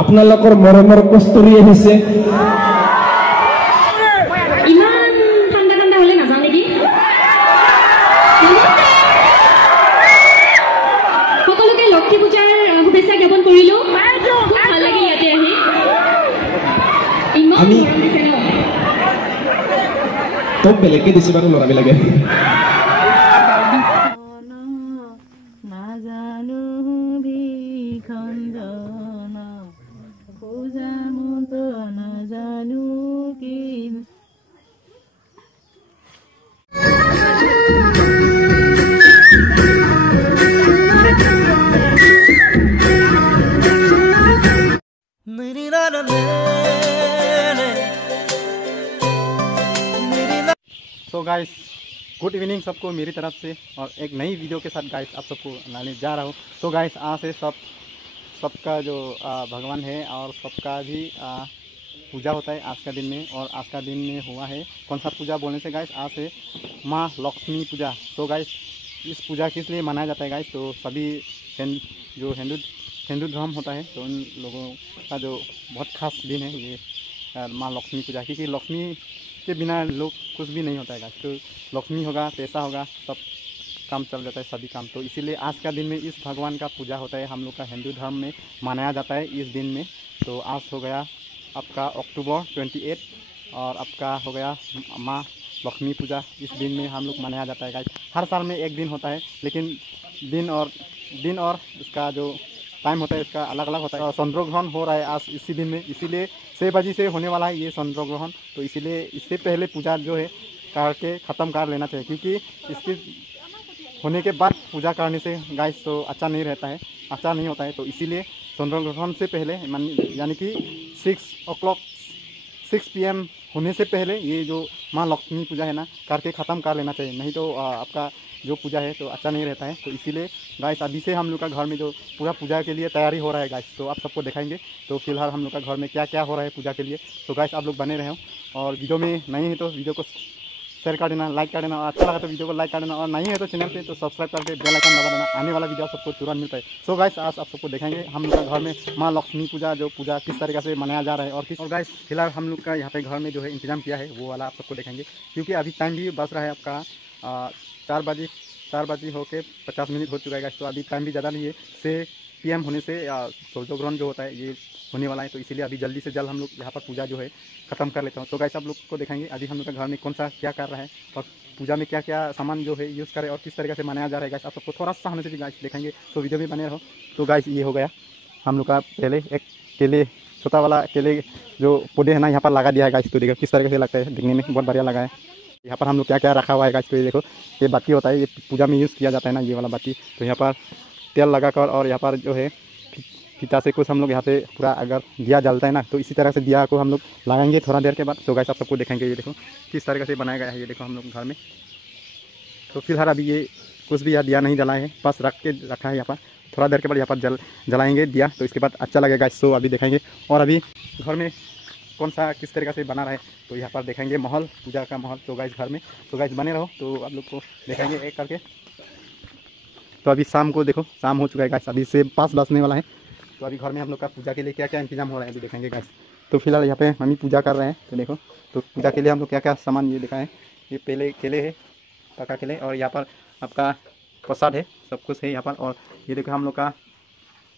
আপোনালোকৰ মৰমৰ কষ্টুৰি আহিছে ইমান ঠাণ্ডা ঠাণ্ডা হলে নাযাওঁ নেকি সকলোকে লক্ষ্মী পূজাৰ শুভেচ্ছা জ্ঞাপন কৰিলো খুব ভাল লাগে ইয়াতে আহি ইমান তোক বেলেগকে দিছে বাৰু ল'ৰাবিলাকে तो गाइस गुड इवनिंग सबको मेरी तरफ से और एक नई वीडियो के साथ गाइस आप सबको लाने जा रहा हूँ। तो गाइस आज से सबका जो भगवान है और सबका भी पूजा होता है आज का दिन में। और आज का दिन में हुआ है कौन सा पूजा बोलने से गाइस आज से माँ लक्ष्मी पूजा। तो गाइस इस पूजा किस लिए मनाया जाता है गाइस, तो सभी जो हिंदू धर्म होता है तो उन लोगों का जो बहुत खास दिन है ये माँ लक्ष्मी पूजा, क्योंकि लक्ष्मी के बिना लोग कुछ भी नहीं होता है गाइस। तो लक्ष्मी होगा पैसा होगा सब काम चल जाता है सभी काम। तो इसीलिए आज का दिन में इस भगवान का पूजा होता है, हम लोग का हिंदू धर्म में मनाया जाता है इस दिन में। तो आज हो गया आपका अक्टूबर 28 और आपका हो गया माँ लक्ष्मी पूजा। इस दिन में हम लोग मनाया जाता है गाइस। हर साल में एक दिन होता है लेकिन दिन और इसका जो टाइम होता है इसका अलग अलग होता है। चंद्र ग्रहण हो रहा है आज इसी दिन में, इसीलिए 6 बजे से होने वाला है ये चंद्र ग्रहण। तो इसीलिए इससे पहले पूजा जो है करके ख़त्म कर लेना चाहिए, क्योंकि इसके होने के बाद पूजा करने से गाइस तो अच्छा नहीं रहता है, अच्छा नहीं होता है। तो इसीलिए चंद्र ग्रहण से पहले यानी कि 6 PM होने से पहले ये जो माँ लक्ष्मी पूजा है ना करके ख़त्म कर लेना चाहिए, नहीं तो आपका जो पूजा है तो अच्छा नहीं रहता है। तो इसीलिए गाइस अभी से हम लोग का घर में जो पूरा पूजा के लिए तैयारी हो रहा है गाइस, तो आप सबको दिखाएंगे। तो फिलहाल हम लोग का घर में क्या क्या हो रहा है पूजा के लिए। तो गाइस आप लोग बने रहे हो और वीडियो में नहीं है तो वीडियो को शेयर कर देना, लाइक कर देना, और अच्छा लगा तो वीडियो को लाइक कर देना, और नहीं है तो चैनल पे तो सब्सक्राइब करके बेल आइकन दबा देना, आने वाला वीडियो सबको तुरंत मिलता है। सो गाइस आज आप सबको दिखाएंगे हम लोग का घर में माँ लक्ष्मी पूजा जो पूजा किस तरीके से मनाया जा रहा है। और गाइस फिलहाल हम लोग का यहाँ पे घर में जो है इंतजाम किया है वो वाला आप सबको दिखाएंगे, क्योंकि अभी टाइम भी बच रहा है आपका 4 बजे होके 50 मिनट हो चुका है गाइस। तो अभी टाइम भी ज़्यादा नहीं है, 6 PM होने से सूर्य ग्रहण जो होता है ये होने वाला है। तो इसीलिए अभी जल्दी से जल्द हम लोग यहाँ पर पूजा जो है ख़त्म कर लेते हैं। तो गाइस आप लोग को दिखाएंगे अभी हम लोग का घर में कौन सा क्या कर रहा है और पूजा में क्या क्या सामान जो है यूज़ करे और किस तरीके से मनाया जा रहा है गाइस, आप सबको थोड़ा सा होने से भी गाइस दिखाएंगे। तो वीडियो में बने रहो। तो गाइस ये हो गया हम लोग का पहले एक केले छोटा वाला केले जो पौधे है ना यहाँ पर लगा दिया है गाइस। तो देखो किस तरीके से लगता है, दिखने में बहुत बढ़िया लगा है। यहाँ पर हम लोग क्या क्या रखा हुआ है गाइस, तो ये देखो ये बाती होता है, ये पूजा में यूज़ किया जाता है ना ये वाला बाती। तो यहाँ पर तेल लगाकर और यहाँ पर जो है फीता से कुछ हम लोग यहाँ पे पूरा अगर दिया जलता है ना तो इसी तरह से दिया को हम लोग लगाएंगे थोड़ा देर के बाद। तो गाइस आप सबको दिखाएंगे ये देखो किस तरीके से बनाया गया है, ये देखो हम लोग घर में। तो फिलहाल अभी ये कुछ भी यहाँ दिया नहीं जलाए है, बस रख के रखा है यहाँ पर, थोड़ा देर के बाद यहाँ पर जलाएंगे दिया, तो इसके बाद अच्छा लगेगा। सो अभी दिखाएंगे और अभी घर में कौन सा किस तरीके से बना रहा है तो यहाँ पर देखेंगे माहौल, पूजा का माहौल। तो गाइस घर में तो गाइस बने रहो, तो आप लोग को दिखाएंगे एक करके। तो अभी शाम को देखो शाम हो चुका है गाइस, अभी से 5 बजने वाला है। तो अभी घर में हम लोग का पूजा के लिए क्या क्या इंतजाम हो रहा है अभी देखेंगे गाइस। तो फिलहाल यहाँ पे मम्मी पूजा कर रहे हैं, तो देखो तो पूजा के लिए हम लोग क्या क्या सामान ये दिखाएं। ये पहले केले है, पका केले, और यहाँ पर आपका प्रसाद है, सब कुछ है यहाँ पर। और ये देखो हम लोग का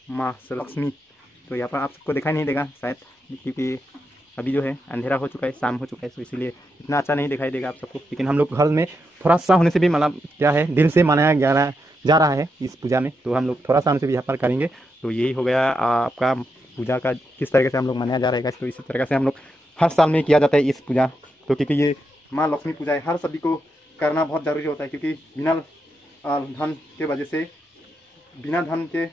माँ लक्ष्मी, तो यहाँ पर आप सबको दिखाई नहीं देगा शायद, क्योंकि अभी जो है अंधेरा हो चुका है, शाम हो चुका है, तो इसीलिए इतना अच्छा नहीं दिखाई देगा आप सबको। लेकिन हम लोग घर में थोड़ा सा होने से भी मतलब क्या है दिल से मनाया जा रहा है इस पूजा में, तो हम लोग थोड़ा सा होने से भी यहाँ पर करेंगे। तो यही हो गया आपका पूजा का किस तरीके से हम लोग मनाया जा रहा है। तो इसी तरीके से हम लोग हर साल में किया जाता है इस पूजा। तो क्योंकि ये माँ लक्ष्मी पूजा है, हर सभी को करना बहुत ज़रूरी होता है, क्योंकि बिना धन के वजह से बिना धन के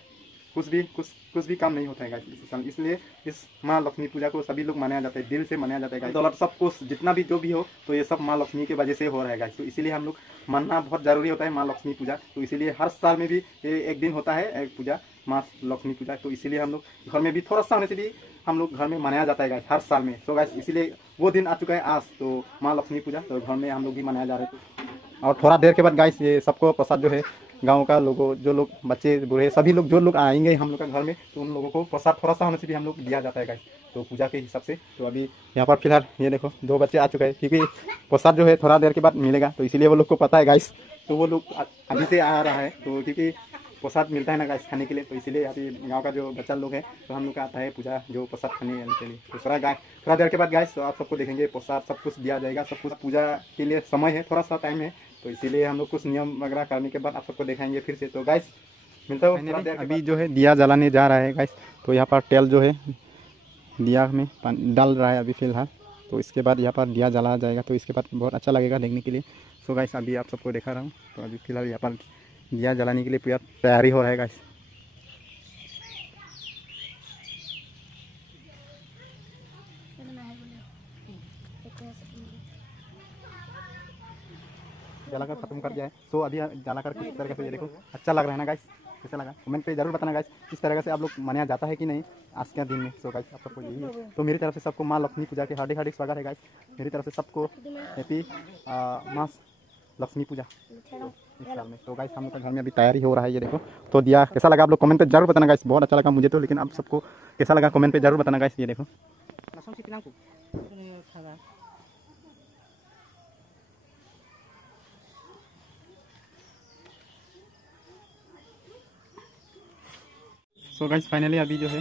कुछ भी काम नहीं होता है गाइस इस साल। इसलिए इस माँ लक्ष्मी पूजा को सभी लोग मनाया जाता है, दिल से मनाया जाता है गाइस। दौलत सब कुछ जितना भी जो भी हो तो ये सब माँ लक्ष्मी की वजह से हो रहा है गाइस। तो इसीलिए हम लोग मानना बहुत ज़रूरी होता है माँ लक्ष्मी पूजा। तो इसीलिए हर साल में भी ये एक दिन होता है एक पूजा माँ लक्ष्मी पूजा। तो इसीलिए हम लोग घर में भी थोड़ा सा होने से भी हम लोग घर में मनाया जाता है गाइस हर साल में। तो गाइस इसीलिए वो दिन आ चुका है आज, तो माँ लक्ष्मी पूजा, तो घर में हम लोग भी मनाया जा रहे थे। और थोड़ा देर के बाद गाइस ये सबको प्रसाद जो है गांव का लोगों, जो लोग बच्चे बूढ़े सभी लोग जो लोग आएंगे हम लोग का घर में, तो उन लोगों को प्रसाद थोड़ा सा होने से भी हम लोग दिया जाता है गाइस, तो पूजा के हिसाब से। तो अभी यहाँ पर फिलहाल ये देखो 2 बच्चे आ चुके हैं, क्योंकि प्रसाद जो है थोड़ा देर के बाद मिलेगा, तो इसीलिए वो लोग को पता है गाइस, तो वो लोग अभी से आ रहा है, तो क्योंकि प्रसाद मिलता है ना गाइस खाने के लिए, तो इसीलिए अभी गांव का जो बच्चा लोग है तो हम लोग का आता है पूजा जो प्रसाद खाने के लिए। तो थोड़ा देर के बाद गाइस तो आप सबको देखेंगे प्रसाद सब कुछ दिया जाएगा, सब कुछ पूजा के लिए समय है, थोड़ा सा टाइम है, तो इसीलिए हम लोग कुछ नियम वगैरह करने के बाद आप सबको दिखाएंगे फिर से। तो गाइस मिलता हूँ अभी जो है दिया जलाने जा रहा है गाइस, तो यहाँ पर तेल जो है दिया में डाल रहा है अभी फिलहाल, तो इसके बाद यहाँ पर दिया जलाया जाएगा, तो इसके बाद बहुत अच्छा लगेगा देखने के लिए। सो गाइस अभी आप सबको दिखा रहा हूँ, तो अभी फिलहाल यहाँ पर दिया जलाने के लिए पूरा तैयारी हो रहा है गाइस। जलाकर खत्म कर दिया है, तो अभी जलाकर किस तरह से ये देखो अच्छा लग रहा है ना गाइस, कैसा लगा कमेंट पे जरूर बताना गाइस, किस तरह से आप लोग मनाया जाता है कि नहीं आज के दिन में। सो गाइस आप सबको यही है, तो मेरी तरफ से सबको माँ लक्ष्मी पूजा के हार्दिक हार्दिक स्वागत है गाइस, मेरी तरफ से सबको हैप्पी माँ लक्ष्मी पूजा इस साल में। तो गाइस हम लोग का घर में अभी तैयारी हो रहा है, ये देखो। तो दिया कैसा लगा आप लोग कमेंट पे जरूर बताना गाइस, बहुत अच्छा लगा मुझे तो, लेकिन आप सबको कैसा लगा कमेंट पे जरूर बताना गाइस। ये देखो सो गाइस फाइनली अभी जो है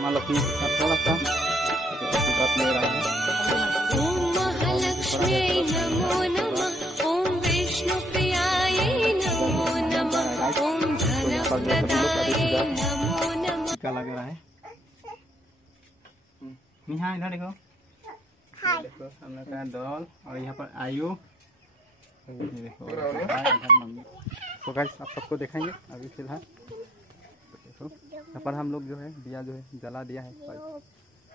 माँ लक्ष्मी थोड़ा सा आशीर्वाद ले रहा है। ओम महालक्ष्मी नमो नमः, ओम विष्णु प्रियाय नमो नमः, ओम धनप्रदाय नमो नमः। क्या लग रहा है निहा, इधर देखो, देखो हम लोग का डॉल और यहाँ पर आयु, ये देखो इधर मम्मी। तो गाइस आप सबको दिखाएंगे अभी फिलहाल, यहाँ पर हम लोग जो है दिया जो है जला दिया है।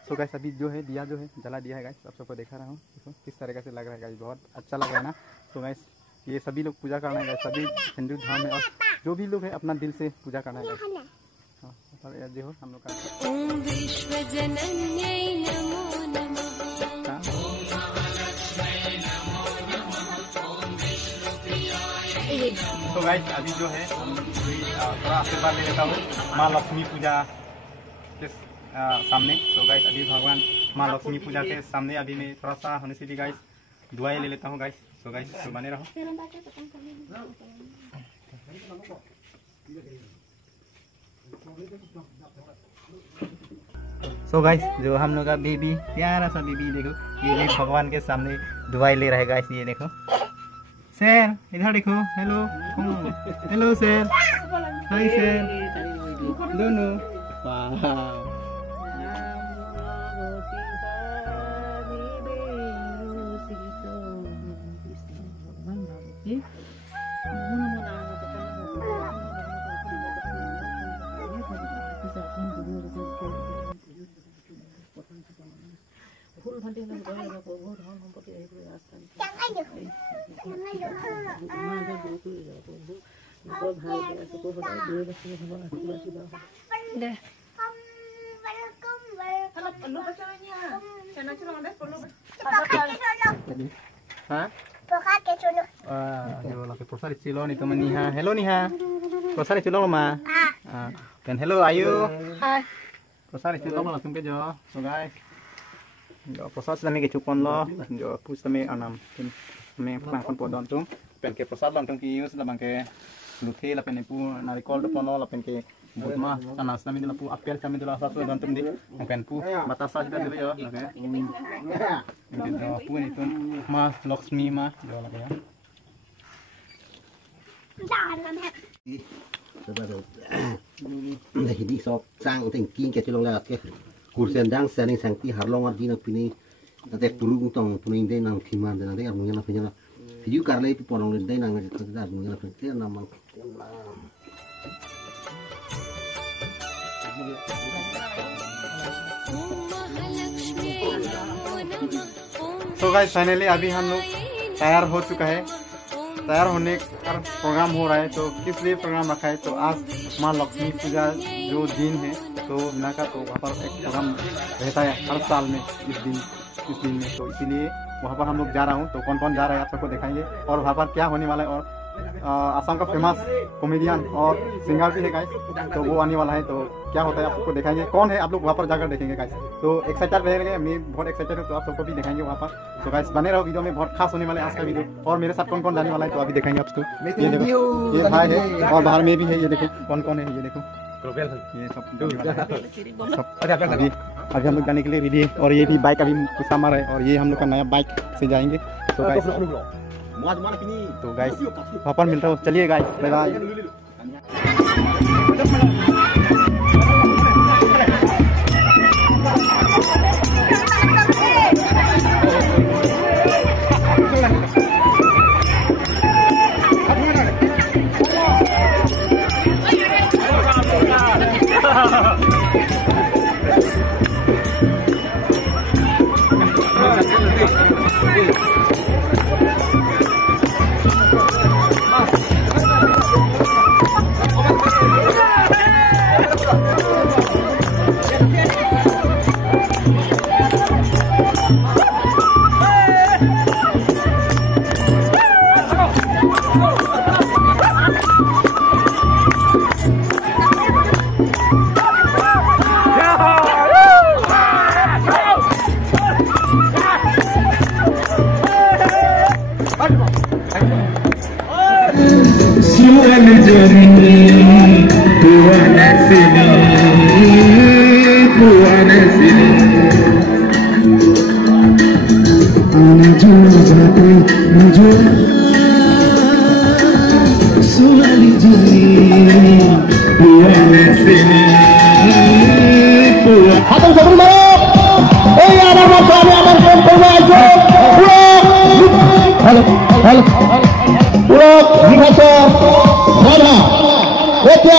सो गाइस अभी जो है दिया जो है जला दिया है गाइस, आप सबको दिखा रहा हूँ, देखो किस तरीके से लग रहा है गाइस, बहुत अच्छा लग रहा है ना। तो गाइस ये सभी लोग पूजा करना है गाइस, सभी हिंदू धर्म में और जो भी लोग है अपना दिल से पूजा करना है गाइस। हाँ देखो हम लोग का ओम विश्वजनन्यै नमो नमः। तो गाइस अभी जो है थोड़ा आशीर्वाद ले लेता हूँ माँ लक्ष्मी पूजा के सामने। तो गाइस अभी भगवान माँ लक्ष्मी पूजा के सामने अभी मैं थोड़ा सा होने से भी गाइस दुआएं ले लेता हूँ गाइस। तो गाइस तो बने रहो। सो गाइस जो हम लोग का बेबी, प्यारा सा बेबी देखो, ये भी भगवान के सामने दुआएं ले रहा है गाइस। ये देखो शेर, इधर देखो, हेलो हेलो शेर, हाय शेर दोनों। Prasad Cilo nih teman Niha. Hello Niha. Prasad Cilo ma. Dan hello Ayu. Hai. Prasad Cilo langsung ke jo. So guys. Jo prasad sami ke chupon lo. Jo pus sami anam. Me pangkon podon tung. Pen ke prasad lang tung ki use la bang ke luthe la pen pu narikol do pono la pen ke budma tanas sami dila pu apel sami dila satu dan tum di. Pen pu batasa sudah dulu jo. Oke. Ini jo pu ini tum Mas Lakshmi ma jo la ya. Hindi so sang ting king ke chulong la ke kursen dang sering sang ti harlong ar dina pini ate tulung tong puning de nang khiman de nang de amung na phenya hiu kar le pi ponong de nang de ta amung na phenya na mang तो guys finally अभी हम लोग तैयार हो चुका है। तैयार होने का प्रोग्राम हो रहा है। तो किस लिए प्रोग्राम रखा है, तो आज माँ लक्ष्मी पूजा जो दिन है तो का तो वहाँ पर एक प्रोग्राम रहता है हर साल में इस दिन में, तो इसीलिए वहाँ पर हम लोग जा रहा हूँ। तो कौन कौन जा रहा है आप सबको दिखाएंगे और वहाँ पर क्या होने वाला है। और असम का फेमस कॉमेडियन और सिंगर भी है गाइस, तो वो आने वाला है। तो क्या होता है आप सबको दिखाएंगे, कौन है आप लोग वहाँ पर जाकर देखेंगे गाइस। तो एक्साइटेड रहेंगे, मैं बहुत एक्साइटेड हूँ, तो आप सबको भी दिखाएंगे वहाँ पर। तो गाइस बने रहो वीडियो में, बहुत खास होने वाला है आज का वीडियो। और मेरे साथ कौन कौन जाने वाला है तो अभी दिखाएंगे आपको। ये देखो ये भाई है और बाहर में भी है, ये देखो कौन कौन है, ये देखो ये सब अभी हम लोग जाने के लिए रेडी है। और ये भी बाइक अभी कुछ सामान है और ये हम लोग का नया बाइक से जाएंगे। तो गाइस वहाँ पर मिलता हूँ, चलिए गाइस बाय बाय।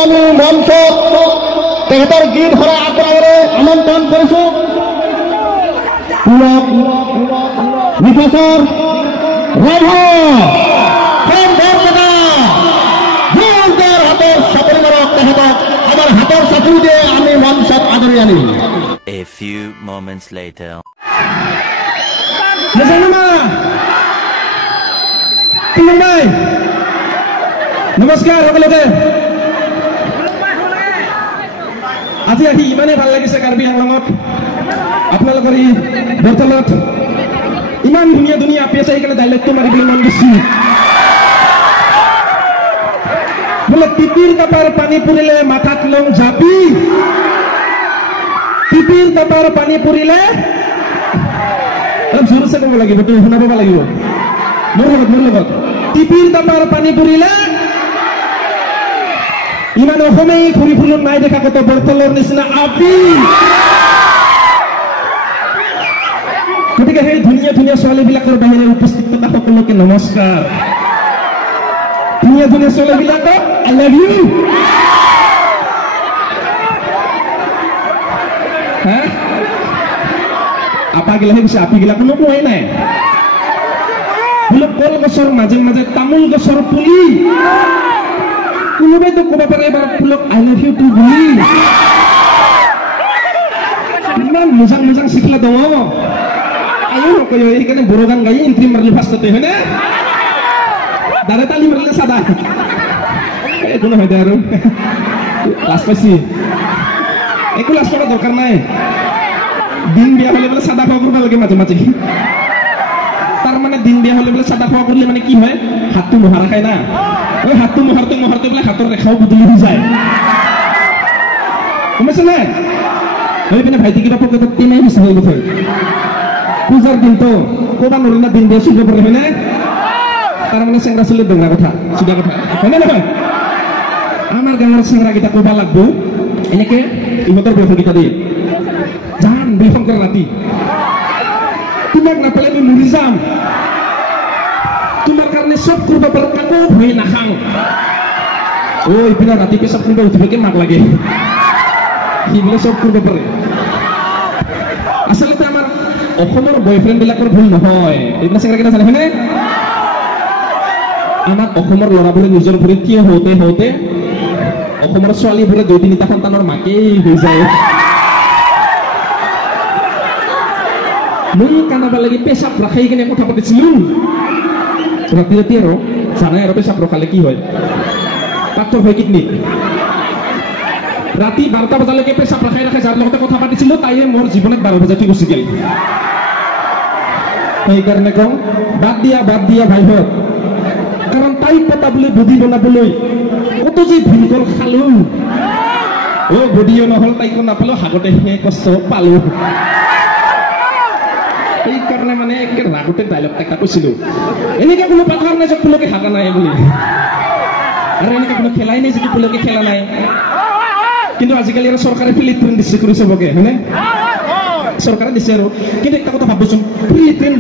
আমি মঞ্চত তেখেতৰ গীত ভৰা আগ্ৰহেৰে আমন্ত্ৰণ কৰিছোঁ। বিকাশৰ হাতৰ চাকৰি কৰক তেখেতক আমাৰ হাতৰ চাকৰি দিয়ে আমি মঞ্চত আদৰি আনিম। A few moments later. নমস্কাৰ সকলোকে। আজি আহি ইমানেই ভাল লাগিছে কাৰ্বি আংলঙত, আপোনালোকৰ এই বৰতলত ইমান ধুনীয়া ধুনীয়া আপি আছে, সেইকাৰণে ডাইলেক্টটো মাৰিবলৈ মন গৈছে। বোলে টিপিৰ টাপাৰ পানী পৰিলে মাথাত লং জাপি, টিপিৰ টাপাৰ পানী পৰিলে অলপ জোৰছে ক'ব লাগিব, তুমি শুনা পাব লাগিব মোৰ লগত। টিপিৰ টাপাৰ পানী পৰিলে ইমান অসমে ঘূৰি ফুলত নাই দেখা কত বৰতলৰ নিচিনা আপি। গতিকে সেই ধুনীয়া ধুনীয়া ছোৱালীবিলাকৰ বাহিৰে উপস্থিত থকা সকলোকে নমস্কাৰ। ধুনীয়া ধুনীয়া ছোৱালীবিলাকক আই লাভ ইউ। আপাগিলাহে কৈছে, আপিগিলা কোনো কোৱাই নাই। বোলে কলগছৰ মাজে মাজে তামোল গছৰ পুলি, কোনোবাইতো ক'ব পাৰে এবাৰ ফুলক আই লাভ ইউ টু বুলি। ইমান মোজাং মোজাং শিখিলা দङ আয়ো নকয়, সেইকাৰণে বড়ো গান গাই এণ্ট্ৰি মাৰিলে ফাৰ্ষ্টতে, হয়নে? দাদা তালি মাৰিলে চাদা, একো নহয় দে আৰু লাজ পাইছি, একো লাজ কৰা দৰকাৰ নাই। দিন বিয়া হ'লে বোলে চাদা খোৱা কৰিব লাগে মাজে মাজে। তাৰমানে দিন বিয়া হ'লে বোলে চাদা খোৱা কৰিলে মানে কি হয়, হাতটো মোহাৰা খায় না, ওই হাতটো মোহাৰতে মোহাৰতে বোলে হাতৰ ৰেখাও বদলি হৈ যায়, গমাইছে নে? হৈ পিনে ভাইটি কিবা পকেটত তেনেই বিচাৰ হৈ গ'ল। পূজাৰ দিনটো ক'বা নোৱাৰি না, দিন বিয়া চুব পাৰে, হয়নে? তাৰমানে চেংৰা চুলিৰ ডোঙৰা কথা, চুদা কথা, হয়নে নহয়? আমাৰ গাঁৱৰ চেংৰাকেইটা ক'বা লাগব এনেকে ইহঁতৰ বয়সকেইটা দিয়ে, যাম বিলখন কৰে ৰাতি, তোমাক নাপালে মই মৰি যাম, তোমাৰ কাৰণে চব কৰিব পাৰোঁ, কাকো ভয় নাখাওঁ। ঐ ইপিনে ৰাতি পেচাব কৰিব উঠিবকে মাক লাগে, সি বোলে চব কৰিব পাৰে। আচলতে আমাৰ অসমৰ বয়ফ্ৰেণ্ড বিলাকৰ ভুল নহয়, এইবিলাক চেংৰাকেইটা জানে হয়নে? আমাৰ অসমৰ ল'ৰাবোৰে নিজৰ ভৰিত থিয় হওঁতে হওঁতে অসমৰ ছোৱালীবোৰে 2-3টা সন্তানৰ মাকেই হৈ যায়। Mung kanaba lagi pesap rakai kene কথা পাতিছিলো ৰাতি ৰাতি আৰু জানাই আৰু পেছাব ৰখালে কি হয় পাত্তৰ হয় কিডনি ৰাতি 12টা বজালৈকে পেছাব ৰখাই ৰাখে যাৰ লগতে কথা পাতিছিলো তাইয়ে মোৰ জীৱনত 12 বজাতে গুচি গ'ল সেইকাৰণে কওঁ বাদ দিয়া ভাইহঁত কাৰণ তাই পতাবলৈ বুদ্ধি বনাবলৈ কত যে ভুলকল খালো ও বুদ্ধিও নহল তাইকো নাপালো হাগতে কষ্ট পালো সেইকাৰণে মানে একে ৰাগতে ডাইলগ এটা কৈছিলো এনেকে কোনো পাথাৰ নাই যে পুলকে হাগা নাই বুলি আৰু এনেকে কোনো খেলাই নাই যে পুলকে খেলা নাই কিন্তু আজিকালি আৰু চৰকাৰে ফ্ৰী ট্ৰেইন দিছে কৰি চবকে হয়নে চৰকাৰে দিছে আৰু কিন্তু একটা কথা ভাবচোন ফ্ৰী ট্ৰেইন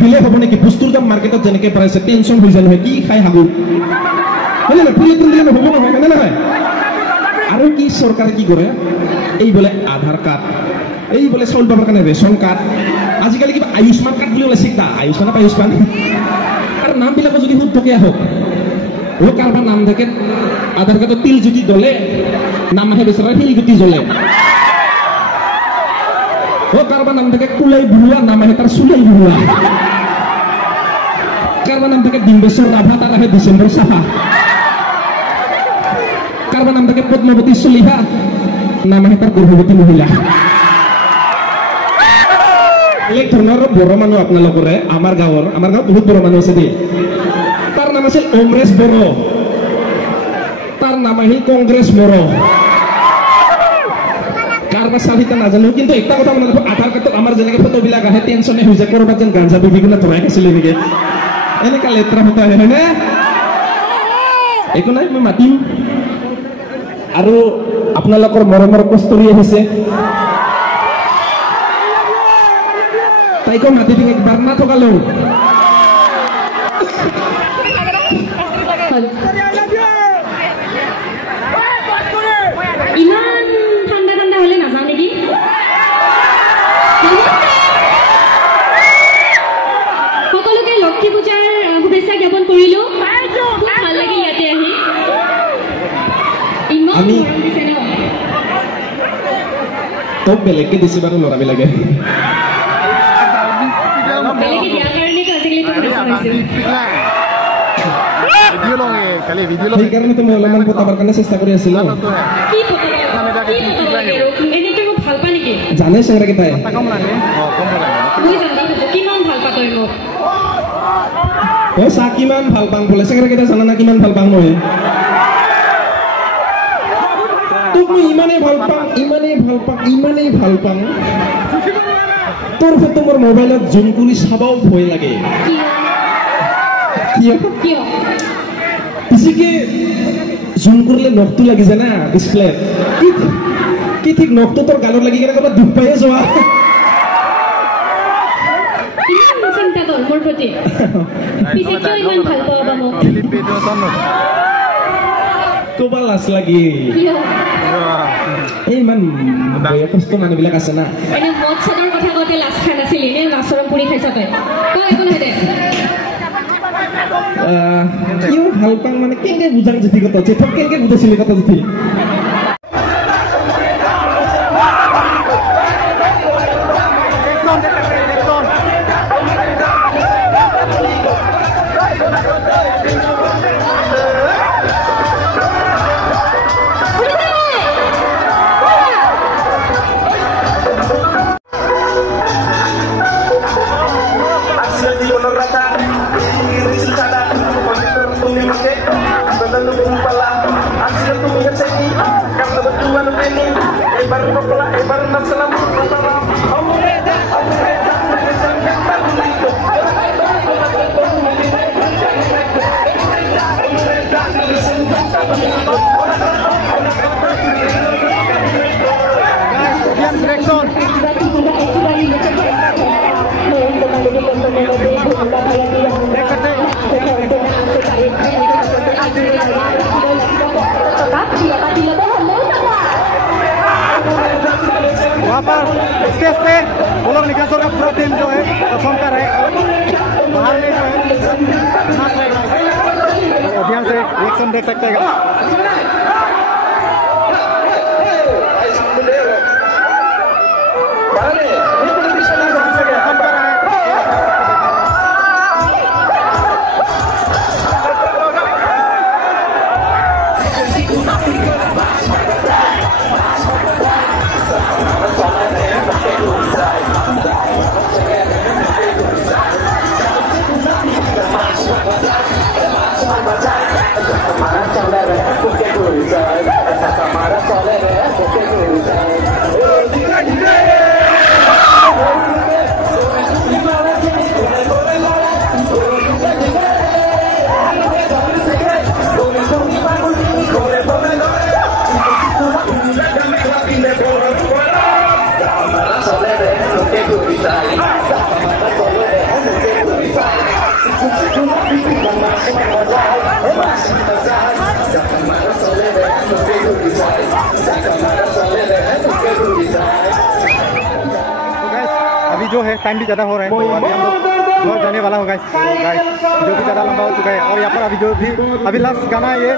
দিলে হ'ব নেকি বস্তুৰ দাম মাৰ্কেটত যেনেকে প্ৰাইছে টেনচন হৈ যায় নহয় কি খাই হাগু হয়নে ফ্ৰী ট্ৰেইন দিলে নহ'ব নহয় হয়নে নহয় আৰু কি চৰকাৰে কি কৰে এই বোলে আধাৰ কাৰ্ড এই বোলে চাউল পাবৰ কাৰণে ৰেচন কাৰ্ড আজিকালি কিবা আয়ুষ্মান কাৰ্ড বুলি ওলাইছে কিবা আয়ুষ্মান আৰু নামবিলাকো যদি শুদ্ধকে আহক ও কাৰোবাৰ নাম থাকে আধাৰ কাৰ্ডত তিল যদি জ্বলে নাম আহে বেচেৰা শিলগুটি জ্বলে ও কাৰোবাৰ নাম থাকে কুলাই বুঢ়া নাম আহে তাৰ চুলাই বুঢ়া কাৰোবাৰ নাম থাকে ডিম্বেশ্বৰ ৰাভা তাৰ আহে ডিচেম্বৰ চাফা কাৰোবাৰ নাম থাকে পদ্মাৱতী চলিহা নাম আহে তাৰ গৰ্ভৱতী মহিলা এক ধৰণৰ বড়ো মানুহ আপোনালোকৰে আমাৰ গাঁৱত বহুত বড়ো মানুহ আছে দেই তাৰ নাম আছিল অমৰেশ বড়ো তাৰ নাম আহিল কংগ্ৰেছ বড়ো কাৰোবাৰ চাহিদা নাজানো কিন্তু একটা কথা মনত ৰাখিব আধাৰ কাৰ্ডত আমাৰ যেনেকে ফটোবিলাক আহে টেনচনে হৈ যায় ক'ৰবাত যেন গাঞ্জা বিবিগুণা ধৰাই খাইছিলে নেকি এনেকা লেতেৰা ফটো আহে হয়নে একো নাই মই মাতিম আৰু আপোনালোকৰ মৰমৰ কষ্টৰি আহিছে তাইকো মাতি দিম একবাৰ না থকালো ইমান ঠাণ্ডা হলে নাযাওঁ নেকি সকলোকে লক্ষ্মী পূজাৰ শুভেচ্ছা জ্ঞাপন কৰিলো ভাল লাগে ইয়াতে আহি ইমান গৰম দিছে ন তোক বেলেগকে দিছে বাৰু ল'ৰাবিলাকে বেলেগে দিয়াৰ কাৰণেতো আজিকালি সেইকাৰণেতো মই অলপমান পতাবৰ কাৰণে চেষ্টা কৰি আছিলো এনেতো মোক ভাল পা নেকি জানে চেংৰাকেইটাই মই জানিব খোজো কিমান ভাল পা তই মোক অ চা কিমান ভাল পাওঁ বোলে চেংৰাকেইটা জানা না কিমান ভাল পাওঁ মই তোক মই ইমানেই ভাল পাওঁ তোৰ ফটো মোৰ মোবাইলত জুম কৰি চাবাও ভয় লাগে কিয় বেছিকে জুম কৰিলে নখটো লাগি যায় না ডিছপ্লে কি ঠিক নখটো তোৰ গালত লাগি কেনে ক'ৰবাত দুখ পায়ে যোৱা ইমান চিন্তা কৰ মোৰ প্ৰতি পিছে কিয় ইমান ভাল পাবা মোক ক'বা লাজ লাগে এই ইমান বয়সস্থ মানুহবিলাক আছে না এনে মদ চদৰ কথা কওঁতে লাজ খাই নাছিলি নে লাজৰম পুৰি খাইছ তই তই একো নহয় দে কিয় ভাল পাওঁ মানে কেনেকৈ বুজাম জেঠি কথা জেঠক কেনেকৈ বুজাইছিলি কথা জেঠি वहाँ पर स्टेज पे वो लोग निकासों का पूरा टीम जो है परफॉर्म कर रहे हैं बाहर में जो है नाच रहे हैं ध्यान से रिएक्शन देख सकते हैं अभी जो है टाइम भी ज़्यादा हो रहा है, तो अभी हम लोग घर जाने वाला हो गाइस। जो भी ज़्यादा लंबा हो चुका है। और यहाँ पर अभी जो भी अभी लास्ट गाना ये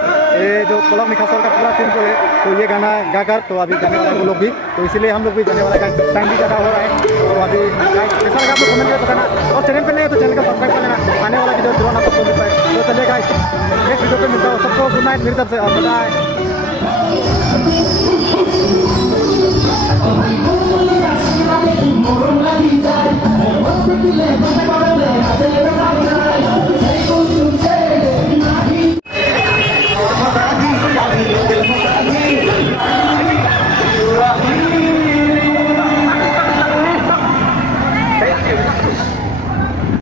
जो पलक निकासर का पूरा टीम जो है, तो ये गाना गाकर तो अभी जाने वाला है वो लोग भी, तो इसीलिए हम लोग भी जाने वाला है। टाइम भी ज़्यादा हो रहा है, तो अभी जैसा लगा आप लोग कमेंट करके बताना, और चैनल पर नहीं है तो चैनल को सब्सक्राइब कर लेना, आने वाला वीडियो तुरंत आपको मिलता है। तो चलिए गाइस, नेक्स्ट वीडियो पे मिलता हूँ। सबको गुड नाइट मेरी तरफ से, और बाय।